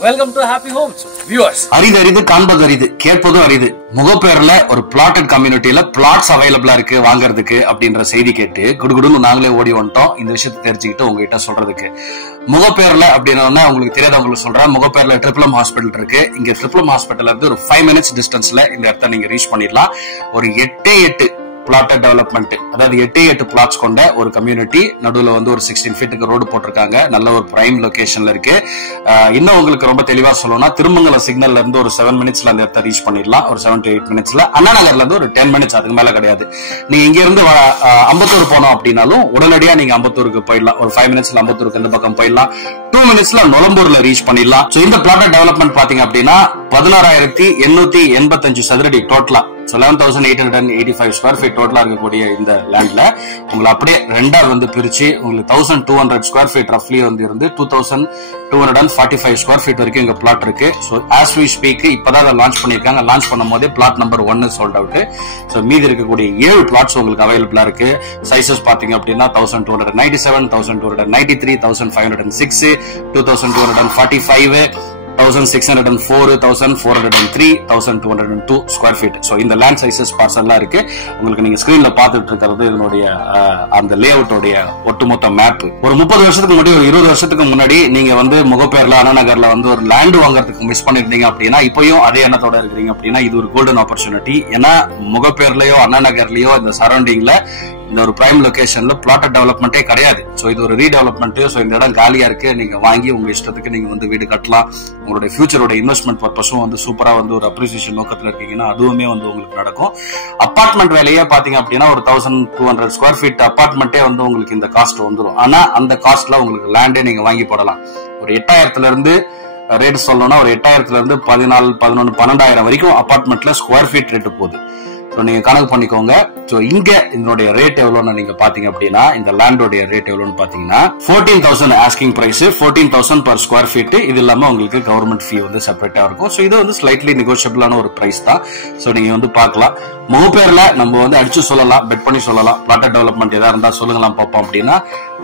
Welcome to Happy Homes viewers. அரிது காண்பது அரிது, கேட்பதும் அரிது. முகப்பேர்ல ஒரு பிளாட்டட் கம்யூனிட்டியில பிளாட்ஸ் அவைலபிளா இருக்கு வாங்குறதுக்கு அப்படின்ற செய்தி கேட்டு குடுகுடுன்னு நாங்களே ஓடி வந்துட்டோம் இந்த விஷயத்தை தெரிஞ்சுக்கிட்டு உங்ககிட்ட சொல்றதுக்கு. முகப்பேர்ல அப்படின்னா உங்களுக்கு தெரியாதவங்களுக்கு சொல்றேன். முகப்பேர்ல ட்ரிபிளம் ஹாஸ்பிட்டல் இருக்கு. இங்க ட்ரிபிளம் ஹாஸ்பிட்டல் இருந்து ஒரு 5 minutes டிஸ்டன்ஸ்ல இந்த இடத்த நீங்க ரீச் பண்ணிடலாம். ஒரு 8 பிளாட்டட் டெவலப்மெண்ட், அதாவது 8 பிளாட்ஸ் கொண்ட ஒரு கம்யூனிட்டி. நடுவுல வந்து ஒரு 16 feet ரோடு போட்டிருக்காங்க. நல்ல ஒரு பிரைம் லொகேஷன்ல இருக்கு. இன்னும் உங்களுக்கு ரொம்ப தெளிவா சொல்லணும்னா திருமங்கலம் சிக்னல்ல இருந்து ஒரு 7 minutesல அந்த இடத்த ரீச் பண்ணிடலாம். ஒரு 7 to 8 minutesல. அண்ணா நகர்ல இருந்து ஒரு 10 minutes, அதுக்கு மேல கிடையாது. நீங்க இங்க இருந்து அம்பத்தூர் போனோம் அப்படின்னாலும் உடனடியா நீங்க அம்பத்தூருக்கு போயிடலாம். ஒரு 5 minutesல அம்பத்தூருக்கு இந்த பக்கம் போயிடலாம். 2 minutesல நொலம்பூர்ல ரீச் பண்ணிடலாம். இந்த பிளாட்டட் டெவலப்மெண்ட் பாத்தீங்க அப்படின்னா 16,885 சதுரடி டோட்டலா. 11,885 ஸ்கொயர் ஃபீட் டோட்டலா இருக்கக்கூடிய இந்த லேண்ட்ல உங்களை அப்படியே ரெண்டா வந்து பிரிச்சு உங்களுக்கு 1,200 ஸ்கொயர் ஃபீட் ரஃப்லி வந்து இருந்து 2,245 ஸ்கொயர் ஃபீட் வரைக்கும் இங்க பிளாட் இருக்கு. ஸோ ஆஸ் வி ஸ்பீக் இப்பதான் அதை லான்ச் பண்ணிருக்காங்க. லான்ச் பண்ணும் போதே plot number 1 sold out. So மீதி இருக்கக்கூடிய 7 பிளாட்ஸ் உங்களுக்கு அவைலபிளா இருக்கு. சைசஸ் பாத்தீங்க அப்படின்னா 1,297, 1,293, 1,506, 2,245, 1,604, 1,403, 1,202 ஸ்கொயர் ஃபீட். சோ இந்த லேண்ட் சைசஸ் பார்சல்லாம் இருக்கு. உங்களுக்கு நீங்க ஸ்கிரீன்ல பாத்துட்டு இருக்கிறது இதனுடைய அந்த லே அவுட்டோடைய ஒட்டுமொத்த மேப். ஒரு 30 வருஷத்துக்கு முன்னாடி, ஒரு 20 வருஷத்துக்கு முன்னாடி நீங்க வந்து முகப்பேர்ல அண்ணா நகர்ல வந்து ஒரு லேண்ட் வாங்குறதுக்கு மிஸ் பண்ணிருந்தீங்க அப்படின்னா இப்பயும் அதே எண்ணத்தோட இருக்கிறீங்க அப்படின்னா இது ஒரு கோல்டன் ஆப்பர்ச்சுனிட்டி. ஏன்னா முகப்பேர்லயோ அண்ணா நகர்லயோ இந்த சரௌண்டிங்ல இந்த ஒரு பிரைம் லொகேஷன்ல பிளாட்டட் டெவலப்மெண்டே கிடையாது. சோ இது ஒரு ரீடெவலப்மெண்ட். சோ இந்த இடம் காலியா இருக்கு. நீங்க வாங்கி உங்க இஷ்டத்துக்கு நீங்க வந்து வீடு கட்டலாம். உங்களுடைய ஃபியூச்சரோட இன்வெஸ்ட்மெண்ட் பர்பஸும் வந்து சூப்பரா வந்து ஒரு அப்ரிசியேஷன் நோக்கத்துல இருக்கீங்கன்னா அதுவுமே வந்து உங்களுக்கு நடக்கும். அபார்ட்மெண்ட் வேலையே பாத்தீங்க அப்படின்னா ஒரு 1,200 ஸ்கொயர் ஃபீட் அபார்ட்மெண்டே வந்து உங்களுக்கு இந்த காஸ்ட் வந்துடும். ஆனா அந்த காஸ்ட்ல உங்களுக்கு லேண்டே நீங்க வாங்கி போடலாம். ஒரு 8,000ல இருந்து ரேட் சொல்லணும்னா ஒரு 8,000ல இருந்து 14, 11, 12,000 வரைக்கும் அபார்ட்மெண்ட்ல ஸ்கொயர் ஃபீட் ரேட்டு போகுது. நீங்க கணக்கு பண்ணிக்கோங்க. சோ இங்க இதனுடைய ரேட் எவ்வளவுன்னு நீங்க பாத்தீங்க அப்படின்னா இந்த லேண்டோட ரேட் எவ்வளவுன்னு பாத்தீங்கன்னா 14,000 asking price, 14,000 per square feet. இது இல்லாம உங்களுக்கு கவர்மெண்ட் ஃபீ வந்து செப்பரேட்டா இருக்கும். சோ இது வந்து ஸ்லைட்லி நெகோஷியபிளான ஒரு பிரைஸ் தான். சோ நீங்க வந்து பார்க்கலாம். முகப்பேர்ல நம்ம வந்து அடிச்சு சொல்லலாம், பெட் பண்ணி சொல்லலாம். பிளாட்டட் டெவலப்மெண்ட் ஏதா இருந்தா சொல்லுங்களாம் பார்ப்போம் அப்படின்னா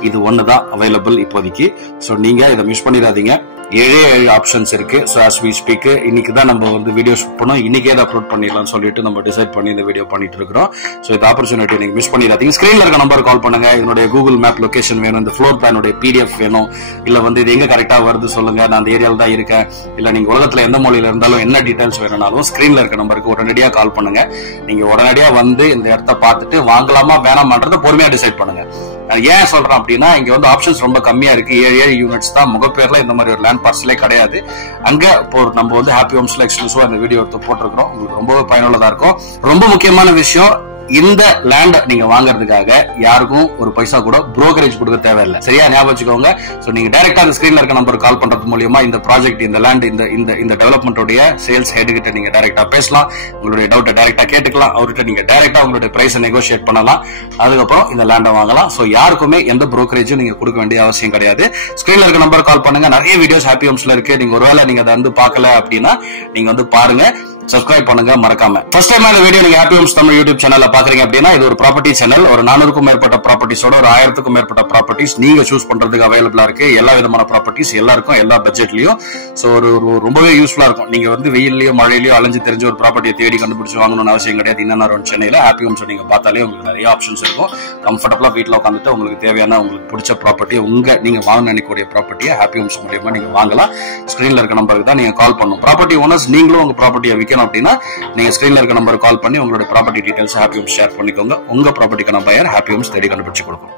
இது ஒண்ணுதான் அவைலபிள் இப்போதைக்கு. சோ நீங்க இதை மிஸ் பண்ணிடாதீங்க. 7 ஆப்ஷன்ஸ் இருக்கு. சோ as we speak இன்னைக்கு தான் நம்ம வந்து வீடியோ ஷூட் பண்ணோம். இன்னைக்கே அதை அப்லோட் பண்ணிடலாம்னு சொல்லிட்டு நம்ம டிசைட் பண்ணி இந்த வீடியோ பண்ணிட்டு இருக்கோம். சோ இந்த ஆப்பர்ச்சுனிட்டி நீங்க மிஸ் பண்ணிடாதீங்க. ஸ்கிரீன்ல இருக்க நம்பர் கால் பண்ணுங்க. இதனுடைய கூகுள் மேப் லொகேஷன் வேணும், இந்த ஃப்ளோர் பிளானோட PDF வேணும், இல்ல வந்து இது எங்க கரெக்டா வருது சொல்லுங்க, நான் அந்த ஏரியால தான் இருக்கேன், இல்ல நீங்க உலகத்துல எந்த மொழியில இருந்தாலும் என்ன டீடைல்ஸ் வேணும்னாலும் ஸ்கிரீன்ல இருக்க நம்பருக்கு உடனடியா கால் பண்ணுங்க. நீங்க உடனடியா வந்து இந்த இடத்த பார்த்துட்டு வாங்கலாமா வேணாமான்றத பொறுமையா டிசைட் பண்ணுங்க. ஏன் சொல்றேன் அப்படின்னா இங்க வந்து ஆப்ஷன்ஸ் ரொம்ப கம்மியா இருக்கு. 7 யூனிட்ஸ் தான். முகப்பேர்ல இந்த மாதிரி ஒரு லேண்ட் பார்சலே கிடையாது. அங்க இப்போ நம்ம வந்து ஹாப்பி ஹோம்ஸ்ல எக்ஸ்க்ளூசிவா இந்த வீடியோ எடுத்து போட்டிருக்கிறோம். உங்களுக்கு ரொம்பவே பயனுள்ளதா இருக்கும். ரொம்ப முக்கியமான விஷயம், இந்த லேண்ட் நீங்க வாங்குறதுக்காக யாருக்கும் ஒரு பைசா கூட புரோக்கரேஜ் கொடுக்க தேவையில்லை. சரியா ஞாபகம் வச்சுக்கோங்க. சோ நீங்க டைரக்டா அந்த ஸ்கிரீன்ல இருக்க நம்பர் கால் பண்றது மூலமா இந்த ப்ராஜெக்ட், இந்த லேண்ட், இந்த டெவலப்மெண்டோட சேல்ஸ் ஹெட் கிட்ட நீங்க டைரக்டா பேசலாம். உங்களுடைய டவுட்டை டைரக்டா கேட்டுக்கலாம். அவர்கிட்ட நீங்க டைரக்டா உங்களுடைய பிரைஸ் நெகோசியேட் பண்ணலாம். அதுக்கப்புறம் இந்த லேண்டை வாங்கலாம். சோ யாருக்குமே எந்த புரோக்கரேஜும் நீங்க கொடுக்க வேண்டிய அவசியம் கிடையாது. ஸ்கிரீன்ல இருக்க நம்பர் கால் பண்ணுங்க. நிறைய வீடியோஸ் ஹாப்பி ஹோம்ஸ்ல இருக்கு. நீங்க ஒருவேளை நீங்க அதை வந்து பார்க்கல அப்படின்னா நீங்க வந்து பாருங்க. சப்ஸ்கிரைப் பண்ணுங்க மறக்காம. ஃபர்ஸ்ட் டைம் இந்த வீடியோ நீங்க ஹாப்பி ஹோம்ஸ் தமிழ் யூடியூப் சேனல்ல பாக்குறீங்க அப்படின்னா இது ஒரு ப்ராப்பர்ட்டி சேனல். ஒரு 400க்கும் மேற்பட்ட ப்ராப்பர்ட்டிஸோட ஒரு 1000க்கும் மேற்பட்ட ப்ராப்பர்ட்டிஸ் நீங்க சூஸ் பண்றதுக்கு அவைலபிளா இருக்கு. எல்லா விதமான ப்ராப்பர்ட்டிஸ் எல்லாருக்கும் எல்லா பட்ஜெட்லயும். சோ ஒரு ரொம்பவே யூஸ்ஃபுல்லா இருக்கும். நீங்க வந்து வெயிலையோ மழையிலயோ அலைஞ்சு தெரிஞ்ச ஒரு ப்ராப்பர்ட்டியை தேடி கண்டுபிடிச்சு வாங்கணும்னு அவசியம் கிடையாது. இன்னும் சென்னையில ஹாப்பி ஹோம்ஸ் நீங்க பார்த்தாலே உங்களுக்கு நிறைய ஆப்ஷன்ஸ் இருக்கும். கம்ஃபர்டபுளா வீட்டுல உட்காந்துட்டு உங்களுக்கு தேவையான உங்களுக்கு பிடிச்ச ப்ராப்பர்ட்டியை நீங்க வாங்க நினைக்கக்கூடிய ப்ராப்பர்ட்டியை ஹாப்பி ஹோம்ஸ் மூலமா நீங்க வாங்கலாம். ஸ்கிரீன்ல இருக்க நம்பருக்கு தான் நீங்க கால் பண்ணணும். ப்ராப்பர்ட்டி ஓனர்ஸ் நீங்களும் உங்க ப்ராப்பர்ட்டியை விற்கணும் அப்படின்னா நீங்க ஸ்கிரீன்ல இருக்க நம்பர் கால் பண்ணி உங்களோட property details happy homes share பண்ணிக்கோங்க. உங்க ப்ராப்பர்ட்டிக்கான பையர் ஹாப்பி ஹோம்ஸ் தேடி கண்டுபிடிச்சு கொடுக்கும்.